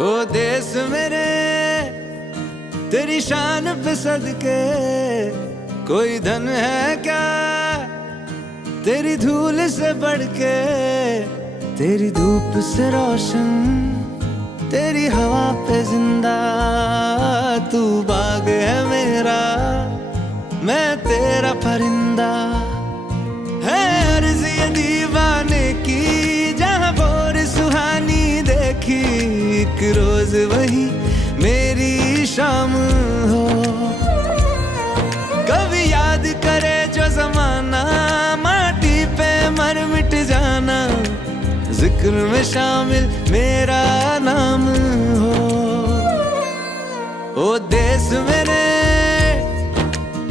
ओ देश मेरे तेरी शान पे सदके, कोई धन है क्या तेरी धूल से बढ़ के। तेरी धूप से रोशन, तेरी हवा पे जिंदा, तू बाग है मेरा, मैं तेरा परिंदा। है अर्ज़ ये दीवाने की, जहाँ भोर सुहानी देखी, एक रोज वही मेरी शाम हो। कभी याद करे जो जमाना, माटी पे मर मिट जाना, जिक्र में शामिल मेरा नाम हो। ओ देश मेरे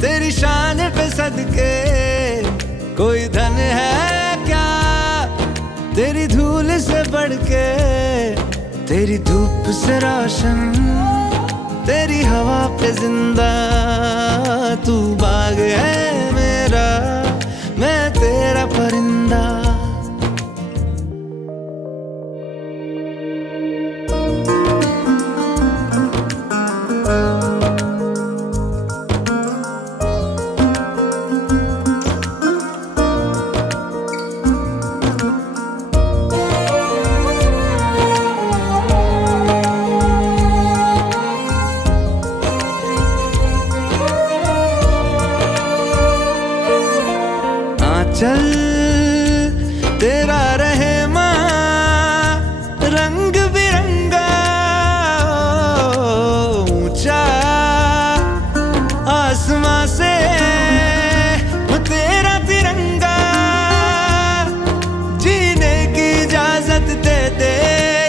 तेरी शान पे सदके, कोई धन है क्या तेरी धूल से बढ़ के। तेरी धूप से रोशन, तेरी हवा पे जिंदा, तू बाग है मेरा, मैं तेरा परिंदा। चल तेरा रहे माँ रंग बिरंगा, ऊंचा आसमां से तेरा तिरंगा। जीने की इजाजत दे दे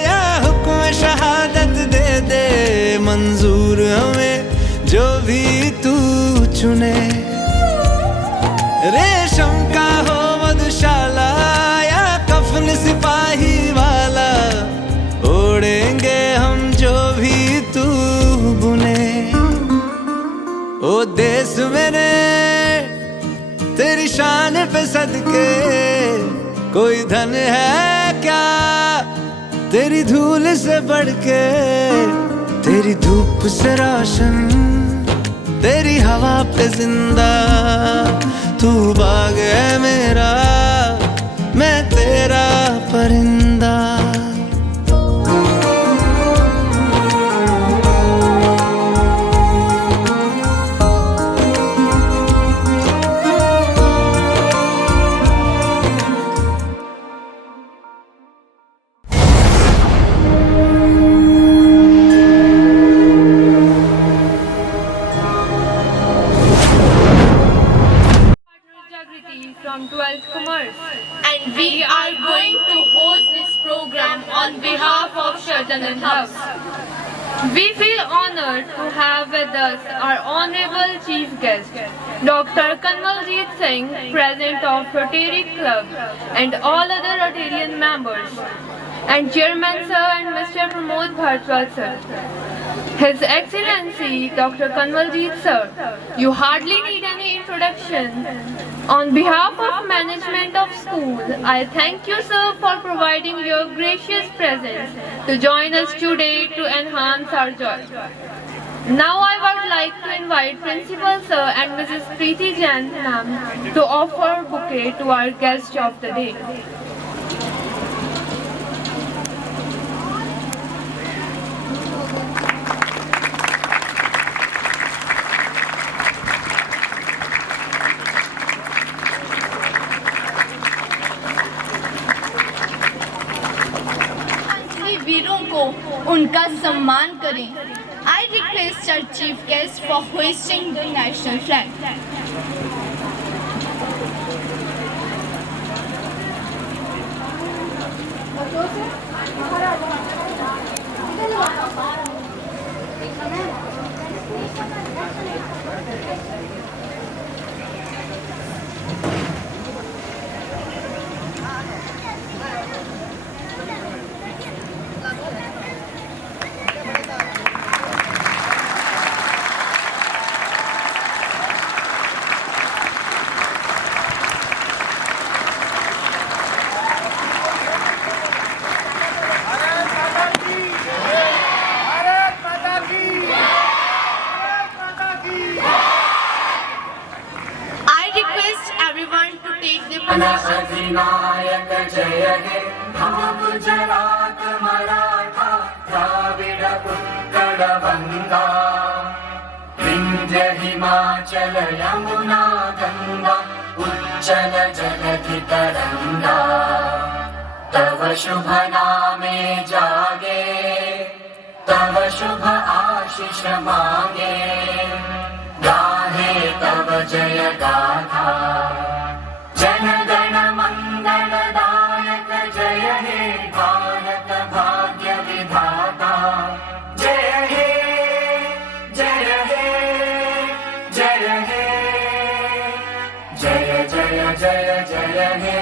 या हुक्म शहादत दे दे, मंजूर हमें जो भी तू चुने। रेशम का हो मधुशाला या कफन सिपाही वाला, ओढ़ेंगे हम जो भी तू बुने। ओ देश मेरे तेरी शान पे सदके, कोई धन है क्या तेरी धूल से बढ़ के। तेरी धूप से रोशन, तेरी हवा पे जिंदा, तू बाग है मेरा, मैं तेरा परिंदा। From 12th Commerce, and we are going to host this program on behalf of Shardhan and House. we feel honored to have with us our Honorable Chief Guest, Dr. Kanwaljit Singh, President of Rotary Club, and all other Rotarian members, and Chairman Sir and Mr. Pramod Bharadwaj Sir. His Excellency Dr. Kanwaljit Sir, you hardly need any introduction. On behalf of management of school, I thank you sir for providing your gracious presence to join us today to enhance our joy. Now I would like to invite Principal Sir and Mrs. Preeti Jain ma'am to offer bouquet to our guest of the day. वीरों को उनका सम्मान करें। I request our chief guest for hoisting the national flag. जय हे हम गुजरात मराठा द्राविड उत्कल बंगा विंध्य हिमाचल यमुना गंगा उच्चल जलधि तरंगा तव शुभ नामे जागे तव शुभ आशीष मांगे गाहे तव जय गाथा जन गण मंगलदायक जय हे भारत भाग्य विधाता जय हे जय हे जय हे जय जय जय जय हे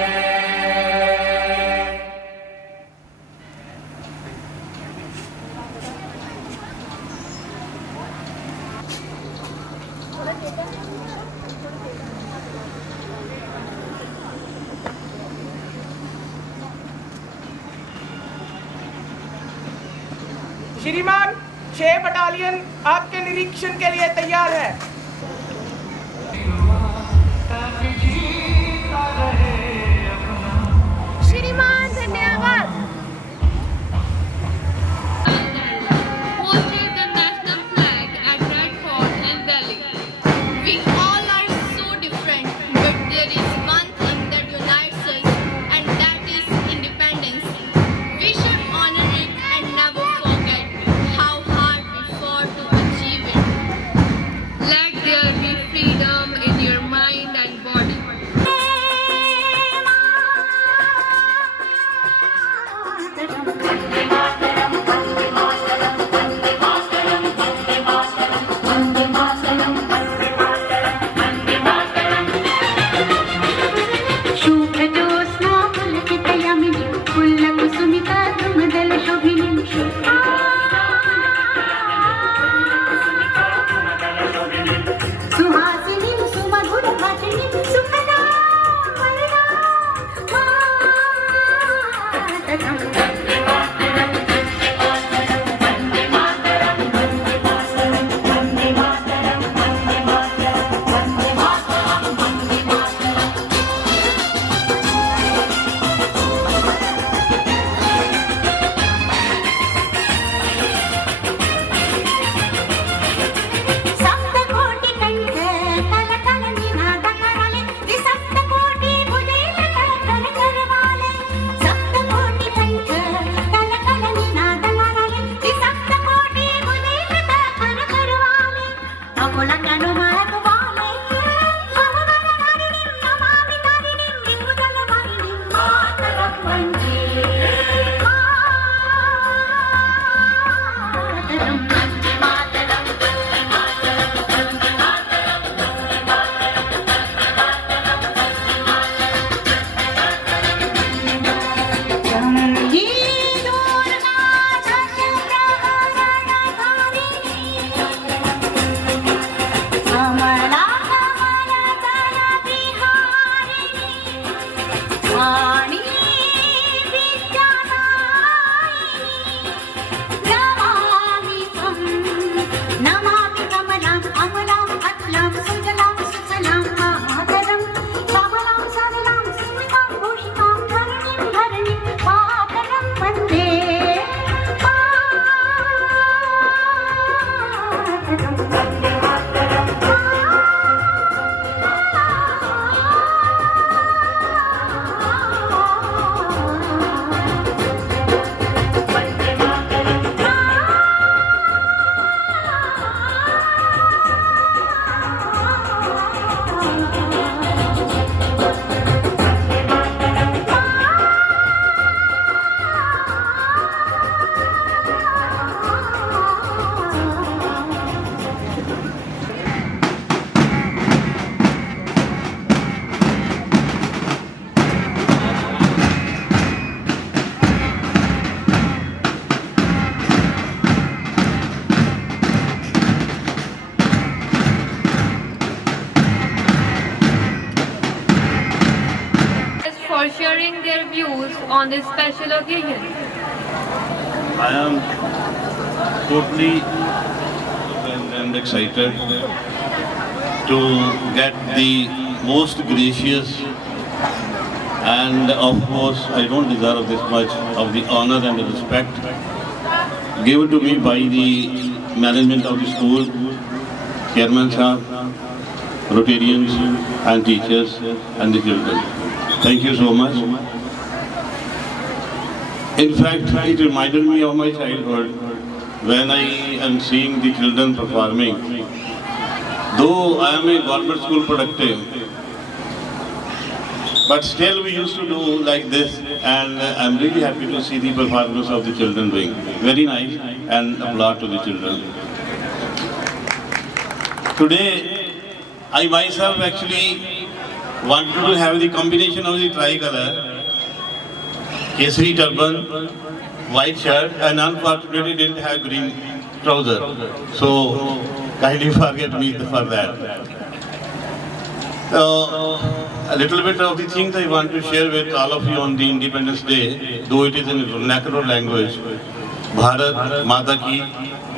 श्रीमान 6 बटालियन आपके निरीक्षण के लिए तैयार है। श्रीमान धन्यवाद। Hoisted the national flag at Red Fort in Delhi. We all are so different, but there is one thing that unites us, and that is independence. We should honor it and never forget how hard we fought to achieve it. Let there be freedom in your mind and body. For sharing their views on this special occasion. I am totally and excited to get the most gracious And of course, I don't deserve this much of the honor and the respect given to me by the management of the school, chairman sahab, Rotarians and teachers and the children. Thank you so much. In fact, it reminded me of my childhood when I am seeing the children performing. Though I am a government school productive, but still we used to do like this, and I'm really happy to see the performance of the children doing. Very nice, and applaud to the children. Today, I myself actually wanted to have the combination of the tricolor, kesari turban, white shirt, and unfortunately didn't have green trouser. So kindly forget me for that. So a little bit of the things I want to share with all of you on the Independence Day, though it is in vernacular language. Bharat Mata Ki,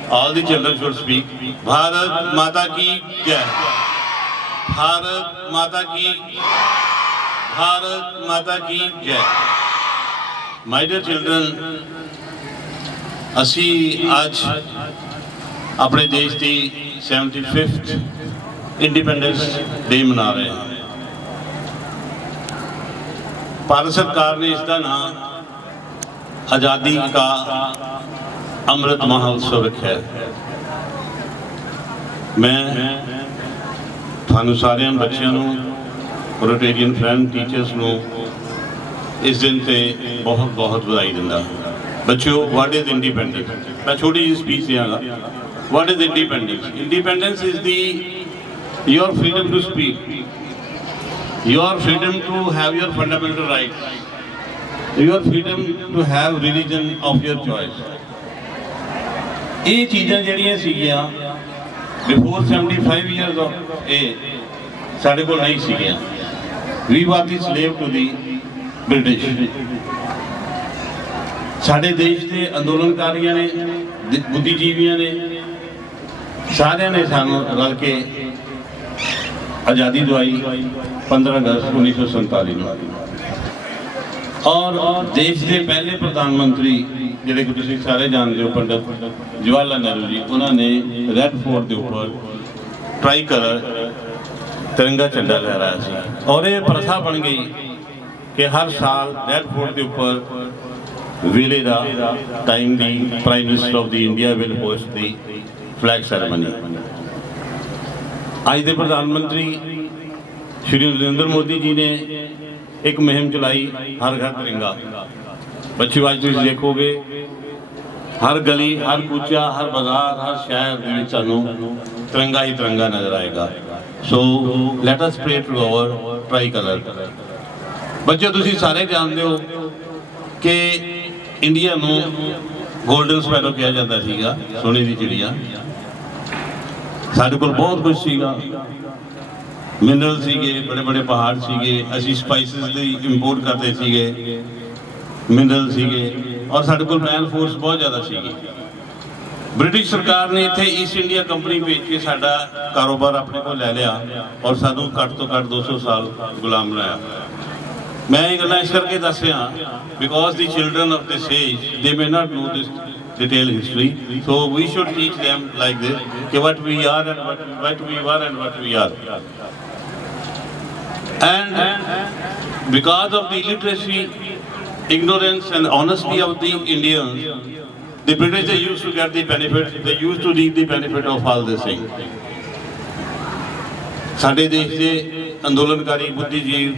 all the children should speak. Bharat Mata Ki Jai. Bharat Mata Ki, Bharat Mata Ki Jai. My dear children, ਅਸੀਂ ਅੱਜ ਆਪਣੇ ਦੇਸ਼ ਦੀ 75th independence day मना रहे हैं। भारत सरकार ने इसका नाम आज़ादी का अमृत महोत्सव रखा है। मैं थानू सारे बच्चों को, रोटेरियन फ्रेंड टीचर्स को इस दिन से बहुत बहुत बधाई दिंदा। बच्चों, व्हाट इज इंडिपेंडेंस? मैं छोटी जी स्पीच देंगा। What is independence? Independence is the your freedom to speak, your freedom to have your fundamental rights, your freedom to have religion of your choice. ਇਹ ਚੀਜ਼ਾਂ ਜਿਹੜੀਆਂ ਸੀਗੀਆਂ before 75 years of age ਸਾਡੇ ਕੋਲ ਨਹੀਂ ਸੀਗੀਆਂ। We were the slave to the British. ਸਾਡੇ ਦੇਸ਼ ਦੇ ਅੰਦੋਲਨਕਾਰੀਆਂ ਨੇ, ਬੁੱਧੀਜੀਵੀਆਂ ਨੇ, ਸਾਰਿਆਂ ਨੇ ਸਾਨੂੰ ਰਲ ਕੇ आज़ादी दवाई 15 अगस्त 1947 में। और देश के पहले प्रधानमंत्री जिहड़े कि तुसीं सारे जानते हो, पंडित जवाहरलाल नेहरू जी, उन्होंने रेड फोर्ट के ऊपर ट्राई कलर तिरंगा झंडा लहराया सी। और ये प्रथा बन गई कि हर साल रेड फोर्ट के ऊपर वेले का time the prime minister of the India will host the flag ceremony. आज के प्रधानमंत्री श्री नरेंद्र मोदी जी ने एक मुहिम चलाई, हर घर तिरंगा। बच्चों, आज तुम देखोगे हर गली, हर कूचा, हर बाजार, हर शहर सानू तिरंगा ही तिरंगा नजर आएगा। So let us pray to our tricolour. बच्चों, तुम सारे जानते हो कि इंडिया नू गोल्डन स्पैरो कहा जाता सीगा, सोने की चिड़िया। साढ़े को बहुत कुछ सीगा, मिनरल सीगे, बड़े बड़े पहाड़ सीगे, असी स्पाइसिस दी इंपोर्ट करते सीगे, मिनरल सीगे, और साढ़े को मैन फोर्स बहुत ज़्यादा सीगी। ब्रिटिश सरकार ने इत्थे ईस्ट इंडिया कंपनी भेज के साडा कारोबार अपने को ले लिया और सानू घट तो घट 200 साल गुलाम बनाया। मैं ये गल्लां इस करके दस रहा because the children of this age they may not know this detailed history, so we should teach them like this, कि what we are and what we were and what we are. And because of the illiteracy, ignorance and honesty of the Indians, the British, they used to get the benefit, they used to reap the benefit of all this thing. साडे देश के अंदोलनकारी बुद्धिजीव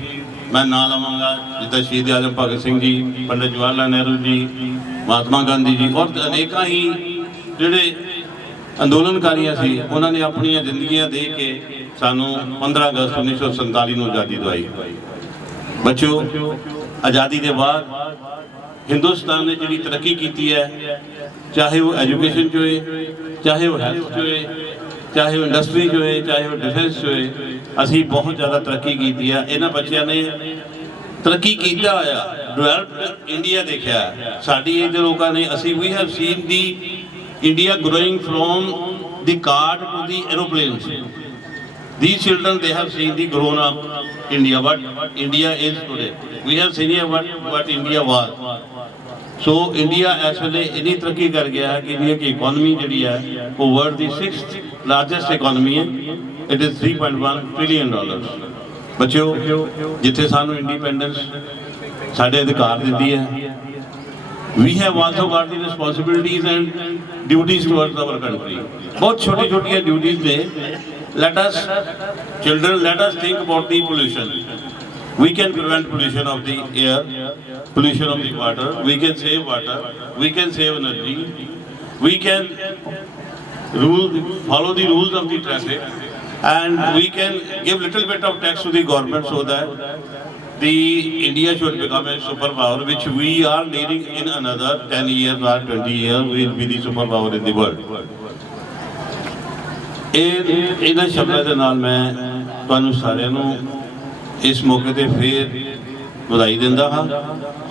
मैं ना लवांगा, जिदा शहीद आजम भगत सिंह जी, पंडित जवाहरलाल नेहरू जी, महात्मा गांधी जी और अनेक ही जोड़े अंदोलनकारियां सी, उन्होंने अपनी जिंदगियां दे के सानू 15 अगस्त 1947 में आज़ादी दवाई। बच्चों, आज़ादी के बाद हिंदुस्तान ने जी तरक्की की है, चाहे वो एजुकेशन च होए, चाहे वो हैल्थ च होए, चाहे वो इंडस्ट्री च होए, चाहे वो डिफेंस च होए, असी बहुत ज़्यादा तरक्की की है। इन्हां बच्चों ने तरक्की किया होया, डेवलप्ड इंडिया देखा साडी एज दे लोकां ने। असी we have seen the India growing from the cart to the aeroplane. These children, they have seen the grown up India, what India is today. We have seen here what India was. So India as well इतनी तरक्की कर गया है कि India की economy जी है वो world की 6th लार्जेस्ट इकोनॉमी है. It is $3.1 trillion. बच्चों जिथे सानू इंडिपेंडेंस साढ़े अधिकार दी है, we have also got the responsibilities and duties towards our country. बहुत छोटी छोटी ड्यूटीज ने. Let us children, let us think about the pollution. We can prevent pollution of the air, pollution of the water. We can save water. We can save energy. We can follow the rules of the traffic, and we can give little bit of tax to the government so that the India should become a superpower, which we are needing in another 10 years or 20 years. We will be the superpower in the world. इन्हां शब्दां दे नाल मैं तुहानूं सारिआं नूं इस मौके ते फिर बधाई दिंदा हां.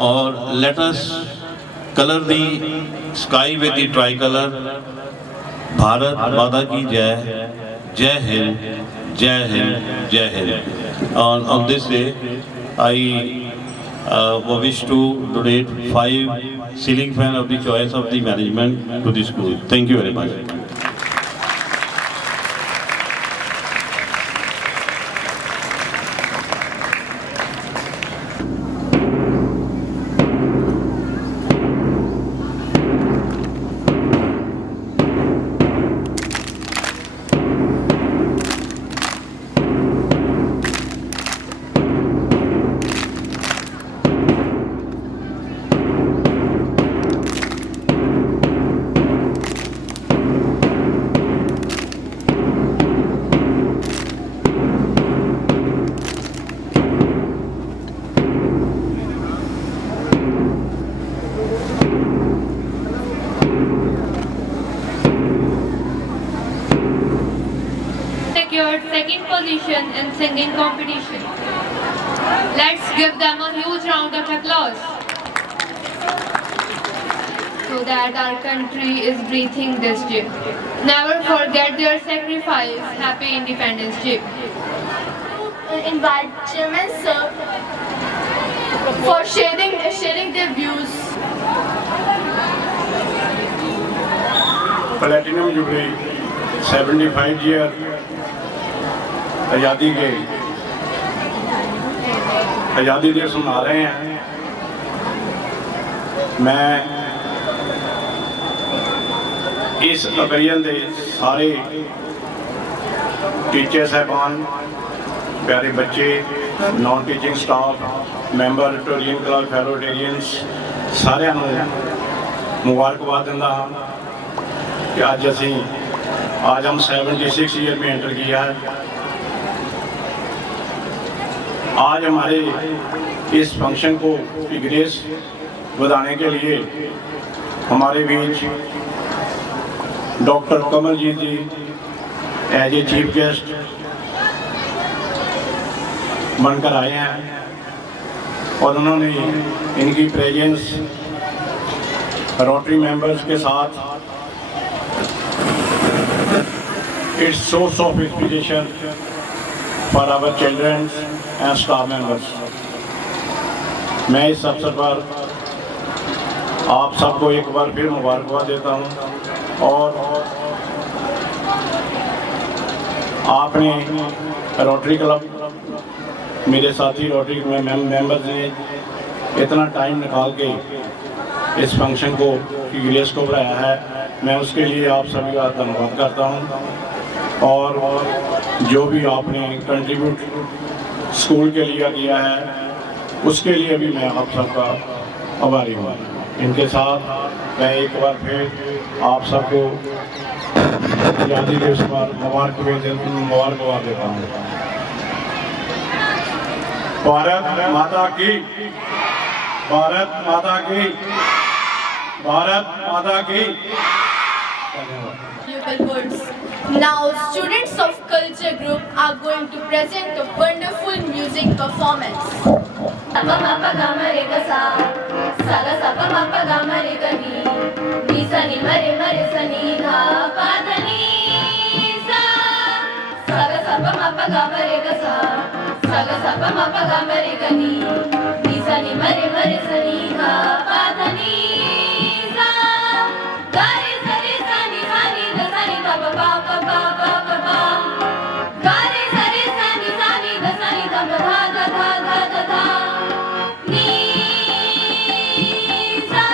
और let us colour the sky with the try colour. Bharat माता की जय. जय हिंद, जय हिंद, जय Hind. On this day, I wish to donate 5 ceiling fan of the choice of the management to the school. Thank you very much. Secured second position in singing competition. Let's give them a huge round of applause. So that our country is breathing this day. Never forget their sacrifice. Happy Independence Day. Invite Chairman Sir for sharing their views. Platinum Jubilee 75 year आज़ादी के आज़ादी दिवस मना रहे हैं. मैं इस occasion के सारे टीचर साहबान, प्यारे बच्चे, non teaching staff, member Rotarian club, fellow Rotarians सारे मुबारकबाद दिंदा हाँ कि आज हम 76 ईयर में एंटर किया है. आज हमारे इस फंक्शन को की ग्रेस बढ़ाने के लिए हमारे बीच doctor Kamaljeet ji as a chief guest बनकर आए हैं और उन्होंने इनकी प्रेजेंस रोटरी मेंबर्स के साथ it's source of inspiration for our children and staff members. मैं इस अवसर पर आप सबको एक बार फिर मुबारकबाद देता हूं और आपने रोटरी क्लब मेरे साथी रोटरी मेंबर्स ने इतना टाइम निकाल के इस फंक्शन को की ग्रेस को बढ़ाया है. मैं उसके लिए आप सभी का धन्यवाद करता हूं और जो भी आपने कंट्रीब्यूट स्कूल के लिए किया है उसके लिए भी मैं आप सबका आभारी हूँ. इनके साथ मैं एक बार फिर आप सबको आज़ादी दिवस पर मुबारकबाद देता हूँ. भारत माता की, भारत माता की, भारत माता की. Now, students of culture group are going to present a wonderful music performance. Sappa mappa gamma re ga sa, sa ga sappa mappa gamma re ga ni sa ni ma re sa ni dha pa dha ni sa, sa ga sappa mappa गा मा रे गा सा सा गा सा पा मा पा गा मा रे गा नी नी सा नी मा रे सा नी गा पा धा नी सा गा रे सा नी धा नी धा सा नी धा पा पा पा पा पा पा गा रे सा नी धा नी धा धा धा धा धा धा धा नी सा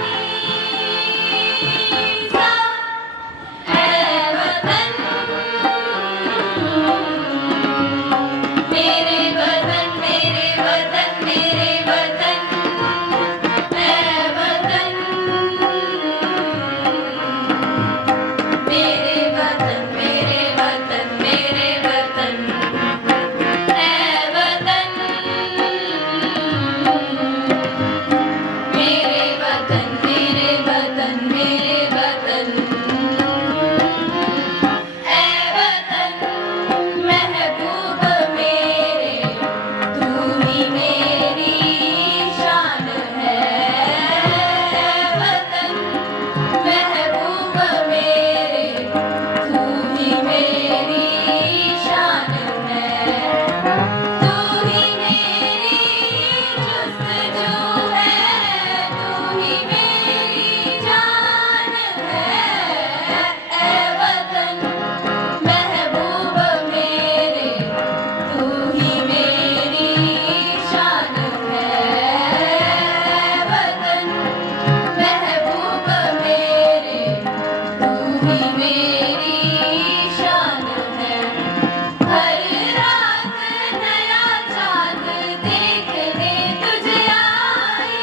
नी सा ऐ वतन मेरे वतन मेरे वतन मेरे वतन ऐ वतन मेरे वतन मेरे वतन मेरे वतन ऐ वतन मेरे वतन मेरे वतन मेरे वतन ऐ वतन महबूब मेरे तू ही मेरी शान है ऐ वतन महबूब मेरे तू ही मेरी शान है तू ही मेरी जुस्तजू है तू ही मेरी जान है ऐ वतन महबूब मेरे तू ही मेरी शान है वतन महबूब मेरे तू ही मेरी शान है हर रात नया चाँद देखने तुझे आए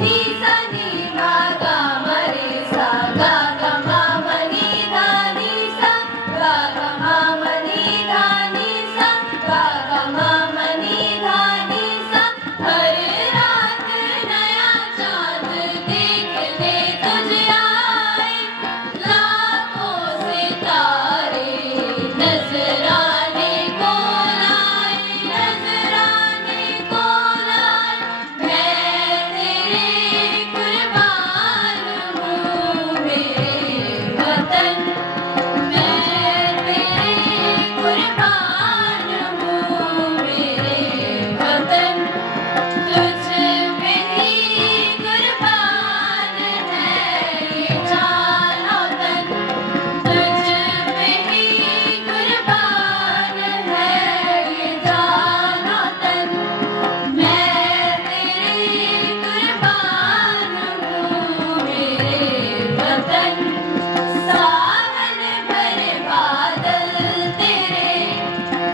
नी सा नी गा गा मा रे सा गा गा मा मा नी धा नी सा गा गा मा मा नी धा नी सा गा गा मा मा नी धा नी सा हर रात नया चाँद देखने तुझे आए लाखों सितारे नजराने को लाए नजराने को लाए मैं तेरे कुर्बान हूँ मेरे वतन मैं तेरे कुर्बान हूँ मेरे वतन तुझ पे ही कुर्बान है ये जान और तन तुझ पे ही कुर्बान है ये जान और तन मैं तेरे कुर्बान हूँ मेरे वतन सावन भरे बादल तेरे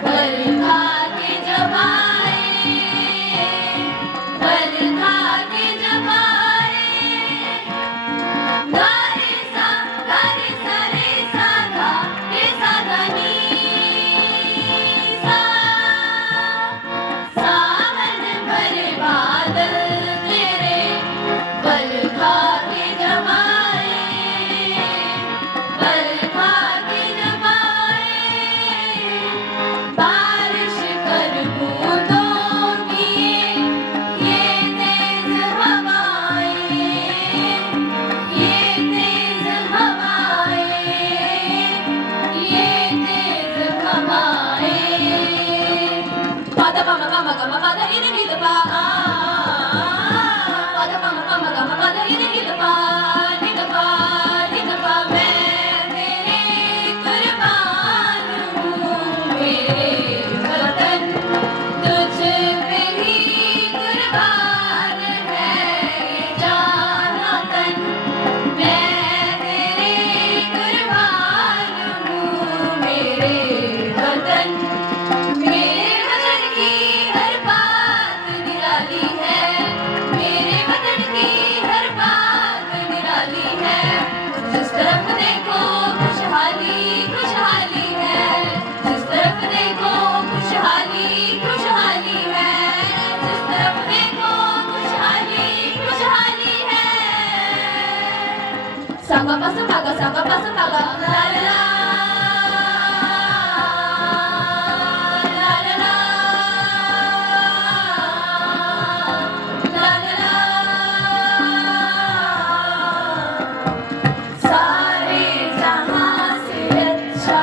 बरखा के जब आए बरखा के जब आए गा रे सा रे सा गा रे सा धा नी सा सावन भरे बादल तेरे बरखा के जब आए बरखा के जब आए बारिश कर बूंदों की ये तेज हवाएं ये तेज हवाएं ये तेज हवाएं पादा पा मा गा मा पादा रे रे नी पा पादा पा मा गा मा पादा रे रे नी पा नी पा मैं तेरे कुर्बान हूँ मेरे वतन तुझ पे ही कुर्बान है ये जान और तन मैं तेरे कुर्बान हूँ मेरे वतन की हर बात निराली है मेरे वतन की हर बात निराली है जिस तरफ देखो खुशहाली खुशहाली है जिस तरफ देखो खुशहाली खुशहाली है जिस तरफ देखो खुशहाली खुशहाली है सागा पासा पागा ला ला ला ला ला ला ला ला ला सारे जहां से अच्छा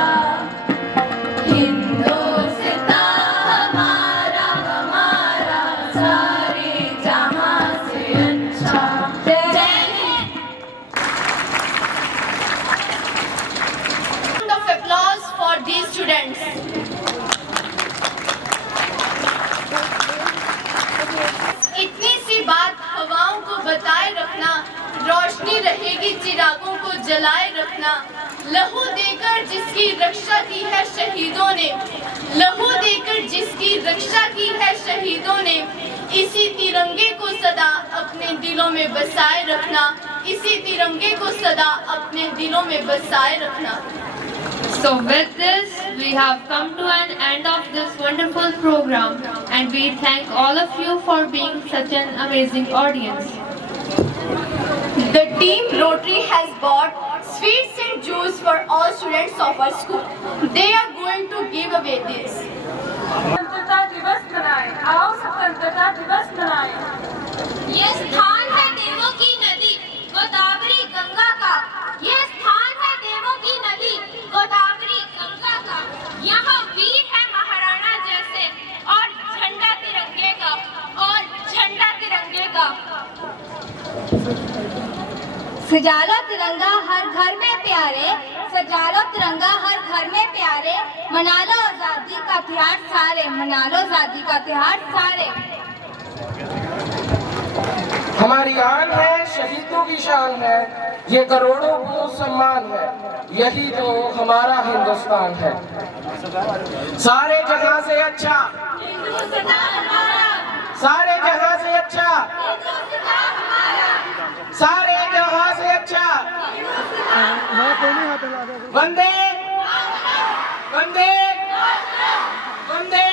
जलाए रखना। लहू देकर जिसकी रक्षा की है शहीदों ने, लहू देकर जिसकी रक्षा की है शहीदों ने, इसी तिरंगे को सदा अपने दिलों में बसाए रखना, इसी तिरंगे को सदा अपने दिलों में बसाए रखना। So with this, we have come to an end of this wonderful program, and we thank all of you for being such an amazing audience. The team Rotary has bought sweets and juice for all students of our school. They are going to give away this. स्वतंत्रता दिवस मनाएं, आओ स्वतंत्रता दिवस मनाएं। ये स्थान है देवों की नदी गोदावरी गंगा का, ये स्थान है देवों की नदी गोदावरी गंगा का। यहाँ वीर है महाराणा जैसे और झंडा तिरंगे का, और झंडा तिरंगे का। सजा लो तिरंगा हर घर में प्यारे, सजा लो तिरंगा हर घर में प्यारे, मना लो आजादी का त्योहार सारे, मना लो आजादी का त्योहार सारे। हमारी आन है, शहीदों की शान है, ये करोड़ों को सम्मान है, यही तो हमारा हिंदुस्तान है। सारे जगह से अच्छा, सारे जगह से अच्छा, सारे जगह से अच्छा। वंदे वंदे वंदे।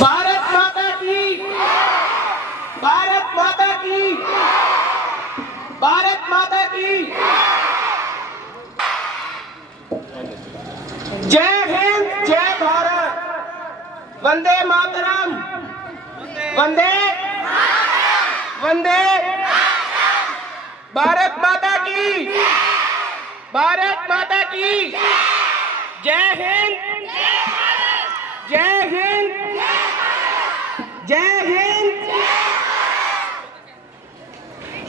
भारत माता की, भारत माता की, भारत माता की। जय हिंद, जय भारत, वंदे मातरम, वंदे वंदे। भारत माता की, भारत माता की। जय हिंद, जय हिंद, जय हिंद।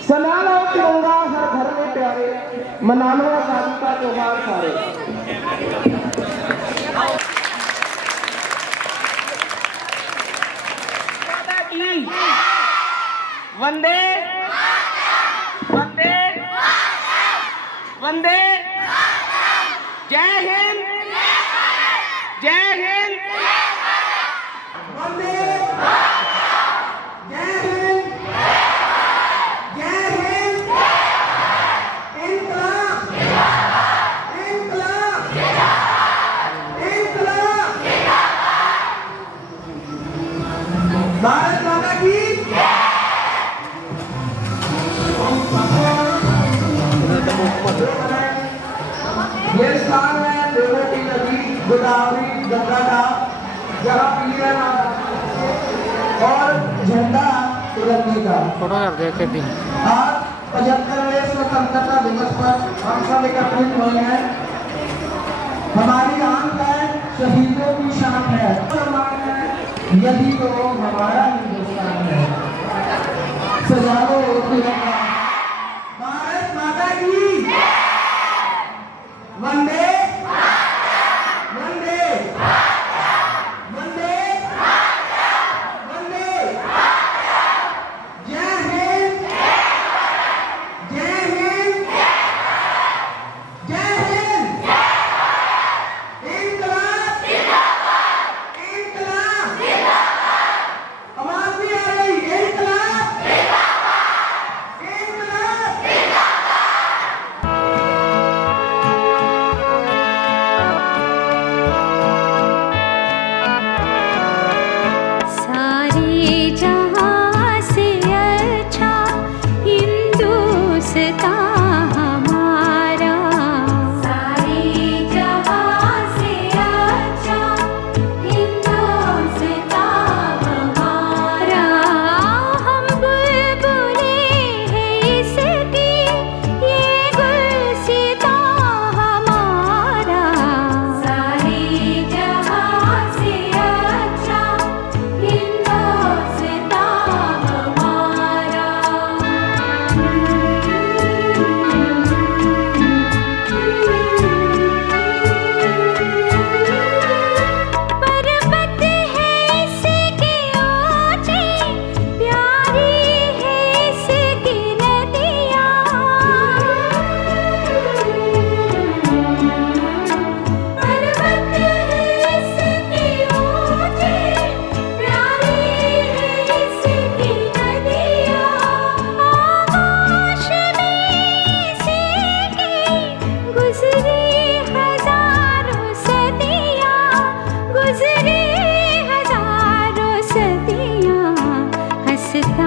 सना लो तिरंगा हर घर में प्यारे, मना लो आजादी का त्योहार सारे। वंदे वंदे वंदे। जय हिंद, जय हिंद, वंदे, जय हिंद, जय हिंद। इनकलाब, इनकलाब, इनकलाब। भारत माता की। ये स्थान है देवों की नदी गोदावरी गंगा का, जहाँ वीर है और झंडा तिरंगे का। फोटो कर देखे भी। आज 75वें स्वतंत्रता दिवस पर हम सब एकत्रित हुए हैं। हमारी आन है, शहीदों की शान है, सम्मान है, यही तो हमारा हिंदुस्तान है। सजा लो तिरंगा। भारत माता की। वंदे वंदे वंदे वंदे। जय हिंद, जय हिंद, जय हिंद। इनकलाब, इनकलाब, आवाज नहीं आ रही। इनकलाब, एकता